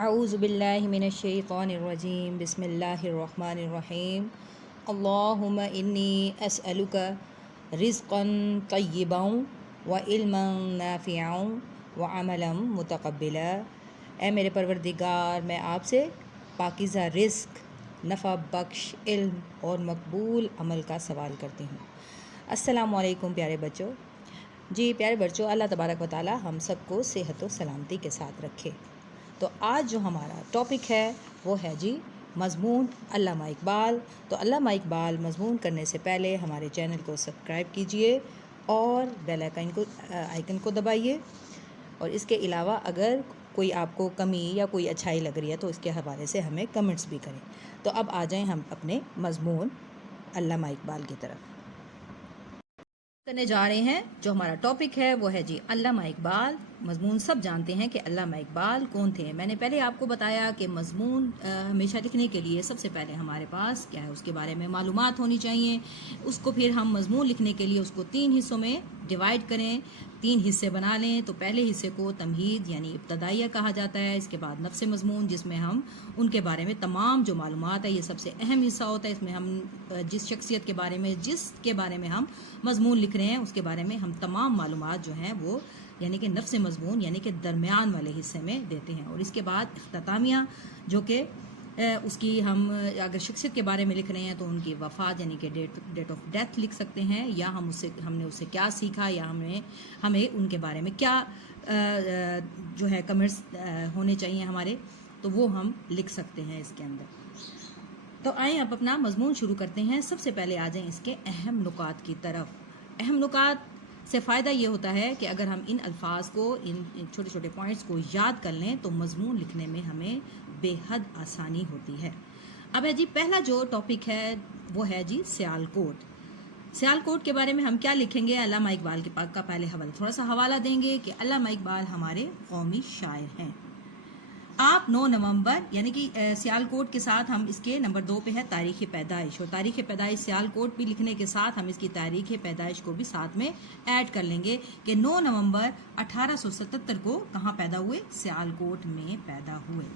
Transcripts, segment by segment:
اعوذ باللہ من الشیطان الرجیم بسم اللہ الرحمن الرحیم اللہم انی اسألک رزقا طیبا وعلما نافعا وعملا متقبلا۔ اے میرے پروردگار، میں آپ سے پاکیزہ رزق، نفع بخش علم اور مقبول عمل کا سوال کرتی ہوں۔ السلام علیکم پیارے بچوں۔ جی پیارے بچوں، اللہ تبارک و تعالی ہم سب کو صحت و سلامتی کے ساتھ رکھے۔ تو آج جو ہمارا ٹاپک ہے وہ ہے جی مضمون علامہ اقبال۔ تو علامہ اقبال مضمون کرنے سے پہلے ہمارے چینل کو سبسکرائب کیجئے اور بیل آئیکن کو دبائیے، اور اس کے علاوہ اگر کوئی آپ کو کمی یا کوئی اچھائی لگ رہی ہے تو اس کے حوالے سے ہمیں کمنٹس بھی کریں۔ تو اب آ جائیں ہم اپنے مضمون علامہ اقبال کی طرف کرنے جا رہے ہیں۔ جو ہمارا ٹاپک ہے وہ ہے جی علامہ اقبال۔ مضمون سب جانتے ہیں کہ علامہ اقبال کون تھے۔ میں نے پہلے آپ کو بتایا کہ مضمون ہمیشہ لکھنے کے لیے سب سے پہلے ہمارے پاس کیا ہے، اس کے بارے میں معلومات ہونی چاہیے۔ اس کو پھر ہم مضمون لکھنے کے لیے اس کو 3 حصوں میں ڈیوائیڈ کریں، 3 حصے بنا لیں۔ تو پہلے حصے کو تمہید یعنی ابتدائیہ کہا جاتا ہے، اس کے بعد نفس مضمون جس میں ہم ان کے بارے میں تمام جو معلومات ہے، یہ سب سے اہم حصہ ہوتا ہے۔ اس میں ہم جس شخصیت کے بارے میں ہم مضمون لکھ رہے ہیں اس کے بارے میں ہم تمام معلومات جو ہیں وہ یعنی کہ نفس مضمون یعنی کہ درمیان والے حصے میں دیتے ہیں۔ اور اس کے بعد اختتامیہ جو کہ اس کی ہم اگر شخصیت کے بارے میں لکھ رہے ہیں تو ان کی وفات یعنی کہ ڈیٹ آف ڈیتھ لکھ سکتے ہیں، یا ہم نے اس سے کیا سیکھا، یا ہمیں ان کے بارے میں کیا جو ہے کمنٹس ہونے چاہیے ہمارے، تو وہ ہم لکھ سکتے ہیں اس کے اندر۔ تو آئیں اب اپنا مضمون شروع کرتے ہیں۔ سب سے پہلے آ جائیں اس کے اہم نکات کی طرف۔ اہم نکات سے فائدہ یہ ہوتا ہے کہ اگر ہم ان الفاظ کو، ان چھوٹے چھوٹے پوائنٹس کو یاد کر لیں تو مضمون لکھنے میں ہمیں بے حد آسانی ہوتی ہے۔ اب ہے جی پہلا جو ٹاپک ہے وہ ہے جی سیال کوٹ۔ سیال کوٹ کے بارے میں ہم کیا لکھیں گے؟ علامہ اقبال کے پاک کا پہلے تھوڑا سا حوالہ دیں گے کہ علامہ اقبال ہمارے قومی شاعر ہیں۔ آپ 9 نومبر یعنی کہ سیال کوٹ کے ساتھ ہم اس کے نمبر 2 پہ ہے تاریخ پیدائش، اور تاریخ پیدائش سیال کوٹ بھی لکھنے کے ساتھ ہم اس کی تاریخ پیدائش کو بھی ساتھ میں ایڈ کر لیں گے کہ 9 نومبر 1877 کو کہاں پیدا ہوئے؟ سیال کوٹ میں پیدا ہوئے۔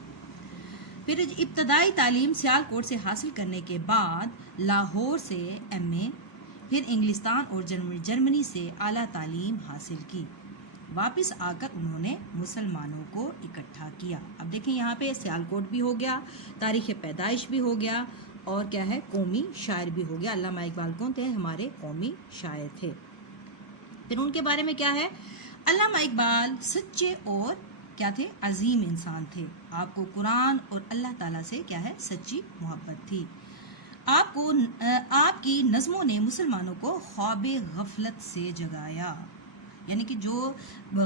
پھر ابتدائی تعلیم سیال کوٹ سے حاصل کرنے کے بعد لاہور سے MA، پھر انگلستان اور جرمنی سے اعلیٰ تعلیم حاصل کی۔ واپس آ کر انہوں نے مسلمانوں کو اکٹھا کیا۔ اب دیکھیں یہاں پہ سیال کوٹ بھی ہو گیا، تاریخ پیدائش بھی ہو گیا، اور کیا ہے، قومی شاعر بھی ہو گیا۔ علامہ اقبال کون تھے؟ ہمارے قومی شاعر تھے۔ پھر ان کے بارے میں کیا ہے؟ علامہ اقبال سچے اور کیا تھے؟ عظیم انسان تھے۔ آپ کو قرآن اور اللہ تعالیٰ سے کیا ہے؟ سچی محبت تھی۔ آپ کی نظموں نے مسلمانوں کو خواب غفلت سے جگایا، یعنی کہ جو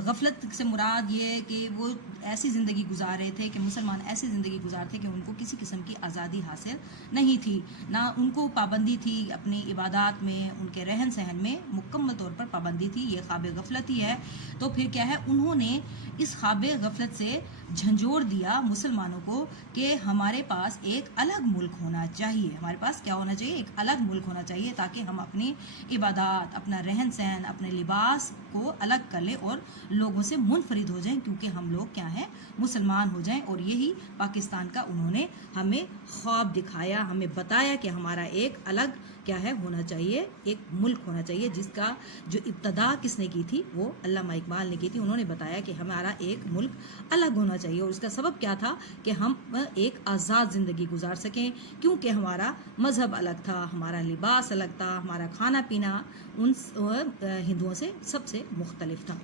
غفلت سے مراد یہ ہے کہ وہ ایسی زندگی گزار رہے تھے کہ مسلمان ایسی زندگی گزارتے کہ ان کو کسی قسم کی آزادی حاصل نہیں تھی، نہ ان کو پابندی تھی اپنی عبادات میں، ان کے رہن سہن میں مکمل طور پر پابندی تھی۔ یہ خواب غفلت ہی ہے۔ تو پھر کیا ہے، انہوں نے اس خواب غفلت سے جھنجھوڑ دیا مسلمانوں کو کہ ہمارے پاس ایک الگ ملک ہونا چاہیے، ہمارے پاس کیا ہونا چاہیے؟ ایک الگ ملک ہونا چاہیے، تاکہ ہم اپنی عبادات، اپنا رہن سہن، اپنے لباس کو الگ کر لیں اور لوگوں سے منفرد ہو جائیں، کیونکہ ہم لوگ کیا ہیں؟ مسلمان ہو جائیں۔ اور یہی پاکستان کا انہوں نے ہمیں خواب دکھایا، ہمیں بتایا کہ ہمارا ایک الگ کیا ہے ہونا چاہیے، ایک ملک ہونا چاہیے، جس کا جو ابتدا کس نے کی تھی؟ وہ علامہ اقبال نے کی تھی۔ انہوں نے بتایا کہ ہمارا ایک ملک الگ ہونا چاہیے، اور اس کا سبب کیا تھا کہ ہم ایک آزاد زندگی گزار سکیں، کیونکہ ہمارا مذہب الگ تھا، ہمارا لباس الگ تھا، ہمارا کھانا پینا ان ہندوؤں سے سب سے مختلف تھا۔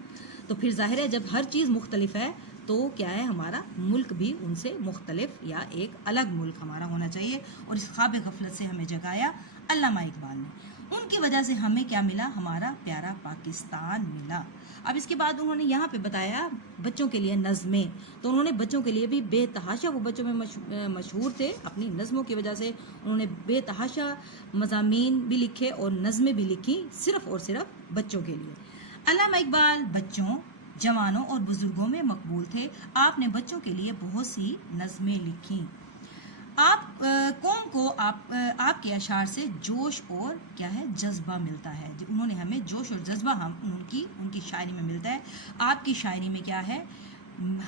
تو پھر ظاہر ہے جب ہر چیز مختلف ہے تو کیا ہے، ہمارا ملک بھی ان سے مختلف یا ایک الگ ملک ہمارا ہونا چاہیے۔ اور اس خواب غفلت سے ہمیں جگایا علامہ اقبال نے۔ ان کی وجہ سے ہمیں کیا ملا؟ ہمارا پیارا پاکستان ملا۔ اب اس کے بعد انہوں نے یہاں پہ بتایا بچوں کے لیے نظمیں، تو انہوں نے بچوں کے لیے بھی بے تحاشا، وہ بچوں میں مشہور تھے اپنی نظموں کی وجہ سے، انہوں نے بے تحاشا مضامین بھی لکھے اور نظمیں بھی لکھی، صرف اور صرف بچوں کے لیے۔ علامہ اقبال بچوں، جوانوں اور بزرگوں میں مقبول تھے۔ آپ نے بچوں کے لیے بہت سی نظمیں لکھیں۔ آپ قوم کو آپ کے اشعار سے جوش اور کیا ہے، جذبہ ملتا ہے۔ انہوں نے ہمیں جوش اور جذبہ ان کی شاعری میں ملتا ہے۔ آپ کی شاعری میں کیا ہے؟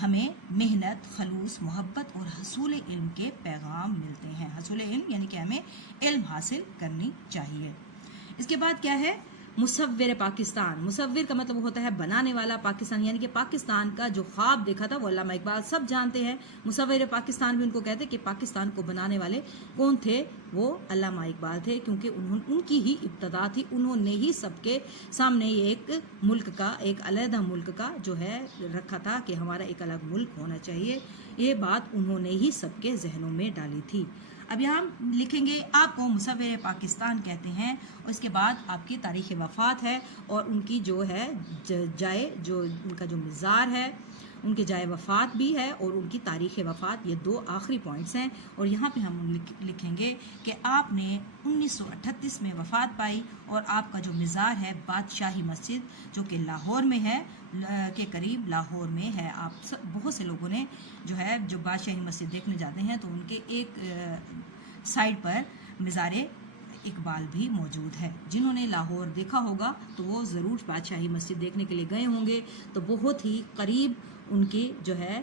ہمیں محنت، خلوص، محبت اور حصول علم کے پیغام ملتے ہیں. حصول علم یعنی کہ ہمیں علم حاصل کرنی چاہیے. اس کے بعد کیا ہے؟ مصور پاکستان. مصور کا مطلب ہوتا ہے بنانے والا پاکستان، یعنی کہ پاکستان کا جو خواب دیکھا تھا وہ علامہ اقبال سب جانتے ہیں. مصور پاکستان بھی ان کو کہتے ہیں کہ پاکستان کو بنانے والے کون تھے؟ وہ علامہ اقبال تھے، کیونکہ ان کی ہی ابتدا تھی. انہوں نے ہی سب کے سامنے ایک ملک کا، ایک علیحدہ ملک کا جو ہے رکھا تھا کہ ہمارا ایک الگ ملک ہونا چاہیے. یہ بات انہوں نے ہی سب کے ذہنوں میں ڈالی تھی. اب یہاں لکھیں گے آپ کو مصور پاکستان کہتے ہیں، اور اس کے بعد آپ کی تاریخ وفات ہے اور ان کی جو ہے جائے، جو ان کا جو مزار ہے، ان کے جائے وفات بھی ہے اور ان کی تاریخ وفات. یہ دو آخری پوائنٹس ہیں. اور یہاں پہ ہم لکھیں گے کہ آپ نے 1938 میں وفات پائی اور آپ کا جو مزار ہے بادشاہی مسجد جو کہ لاہور میں ہے، کے قریب لاہور میں ہے. آپ بہت سے لوگوں نے جو ہے جو بادشاہی مسجد دیکھنے جاتے ہیں تو ان کے ایک سائڈ پر مزار اقبال بھی موجود ہے. جنہوں نے لاہور دیکھا ہوگا تو وہ ضرور بادشاہی مسجد دیکھنے کے لیے گئے ہوں گے. تو بہت ہی قریب ان کی جو ہے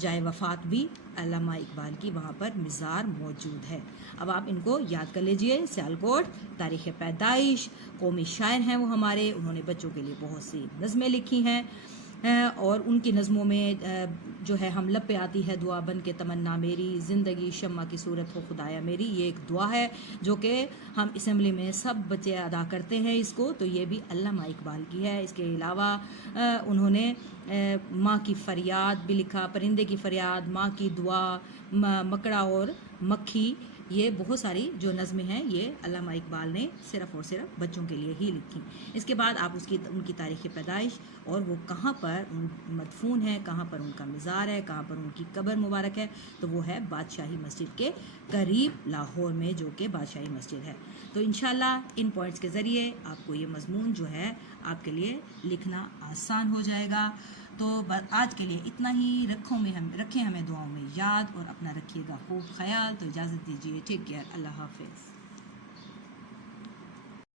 جائے وفات بھی علامہ اقبال کی وہاں پر مزار موجود ہے. اب آپ ان کو یاد کر لیجئے. سیالکوٹ، تاریخ پیدائش، قومی شاعر ہیں وہ ہمارے. انہوں نے بچوں کے لیے بہت سی نظمیں لکھی ہیں اور ان کی نظموں میں جو ہے ہم لب پہ آتی ہے دعا بن کے تمنا میری، زندگی شمع کی صورت ہو خدایا میری. یہ ایک دعا ہے جو کہ ہم اسمبلی میں سب بچے ادا کرتے ہیں اس کو. تو یہ بھی علامہ اقبال کی ہے. اس کے علاوہ انہوں نے ماں کی فریاد بھی لکھا، پرندے کی فریاد، ماں کی دعا، مکڑا اور مکھی. یہ بہت ساری جو نظمیں ہیں یہ علامہ اقبال نے صرف اور صرف بچوں کے لیے ہی لکھی. اس کے بعد آپ ان کی تاریخ پیدائش اور وہ کہاں پر مدفون ہے، کہاں پر ان کا مزار ہے، کہاں پر ان کی قبر مبارک ہے، تو وہ ہے بادشاہی مسجد کے قریب لاہور میں جو کہ بادشاہی مسجد ہے. تو انشاءاللہ ان پوائنٹس کے ذریعے آپ کو یہ مضمون جو ہے آپ کے لیے لکھنا آسان ہو جائے گا. تو آج کے لیے اتنا ہی. رکھیں ہمیں دعاؤں میں یاد اور اپنا رکھیے گا خوب خیال. تو اجازت دیجیے. Take care. اللہ حافظ.